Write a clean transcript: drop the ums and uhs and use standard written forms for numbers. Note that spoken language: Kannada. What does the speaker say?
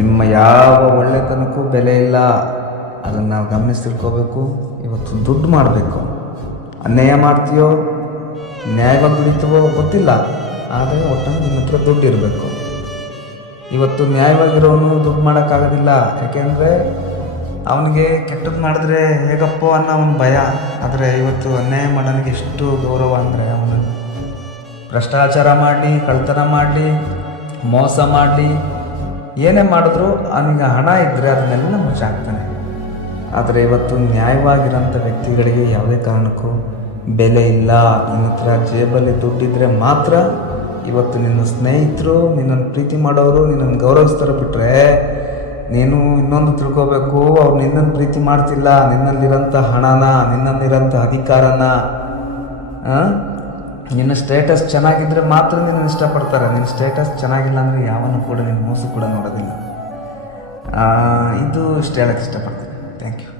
ನಿಮ್ಮ ಯಾವ ಒಳ್ಳೆತನಕ್ಕೂ ಬೆಲೆ ಇಲ್ಲ. ಅದನ್ನು ನಾವು ಗಮನಿಸಿ ತಿಳ್ಕೋಬೇಕು. ಇವತ್ತು ದುಡ್ಡು ಮಾಡಬೇಕು. ಅನ್ಯಾಯ ಮಾಡ್ತೀಯೋ ನ್ಯಾಯವಾಗಿ ದುಡಿತೀವೋ ಗೊತ್ತಿಲ್ಲ, ಆದರೆ ಒಟ್ಟಂಗೆ ನಿಮ್ಮ ಹತ್ರ ದುಡ್ಡು ಇರಬೇಕು. ಇವತ್ತು ನ್ಯಾಯವಾಗಿರೋನು ದುಡ್ಡು ಮಾಡೋಕ್ಕಾಗೋದಿಲ್ಲ. ಯಾಕೆಂದರೆ ಅವನಿಗೆ ಕೆಟ್ಟದ್ದು ಮಾಡಿದ್ರೆ ಹೇಗಪ್ಪೋ ಅನ್ನೋ ಅವನ ಭಯ. ಆದರೆ ಇವತ್ತು ಅನ್ಯಾಯ ಮಾಡೋನಿಗೆ ಎಷ್ಟು ಗೌರವ ಅಂದರೆ, ಅವನು ಭ್ರಷ್ಟಾಚಾರ ಮಾಡಲಿ, ಕಳ್ತನ ಮಾಡಲಿ, ಮೋಸ ಮಾಡಲಿ, ಏನೇ ಮಾಡಿದ್ರು ಅವನಿಗೆ ಹಣ ಇದ್ದರೆ ಅದನ್ನೆಲ್ಲ ಮುಚ್ಚಾಕ್ತಾನೆ. ಆದರೆ ಇವತ್ತು ನ್ಯಾಯವಾಗಿರೋಂಥ ವ್ಯಕ್ತಿಗಳಿಗೆ ಯಾವುದೇ ಕಾರಣಕ್ಕೂ ಬೆಲೆ ಇಲ್ಲ. ನಿನ್ನ ಹತ್ರ ಜೇಬಲ್ಲಿ ದುಡ್ಡಿದ್ರೆ ಮಾತ್ರ ಇವತ್ತು ನಿನ್ನ ಸ್ನೇಹಿತರು, ನಿನ್ನನ್ನು ಪ್ರೀತಿ ಮಾಡೋರು ನಿನ್ನನ್ನು ಗೌರವಿಸ್ತಾರೆ. ಬಿಟ್ಟರೆ ನೀನು ಇನ್ನೊಂದು ತಿಳ್ಕೋಬೇಕು, ಅವ್ರು ನಿನ್ನನ್ನು ಪ್ರೀತಿ ಮಾಡ್ತಿಲ್ಲ, ನಿನ್ನಲ್ಲಿರೋಂಥ ಹಣನ, ನಿನ್ನಲ್ಲಿರೋಂಥ ಅಧಿಕಾರನ, ನಿನ್ನ ಸ್ಟೇಟಸ್ ಚೆನ್ನಾಗಿದ್ದರೆ ಮಾತ್ರ ನಿನ್ನನ್ನು ಇಷ್ಟಪಡ್ತಾರೆ. ನಿನ್ನ ಸ್ಟೇಟಸ್ ಚೆನ್ನಾಗಿಲ್ಲ ಅಂದರೆ ಯಾವನು ಕೂಡ ನಿನ್ನ ಮೋಸ ಕೂಡ ನೋಡೋದಿಲ್ಲ. ಇದು ಇಷ್ಟು ಹೇಳೋಕ್ಕೆ ಇಷ್ಟಪಡ್ತೀನಿ. Thank you.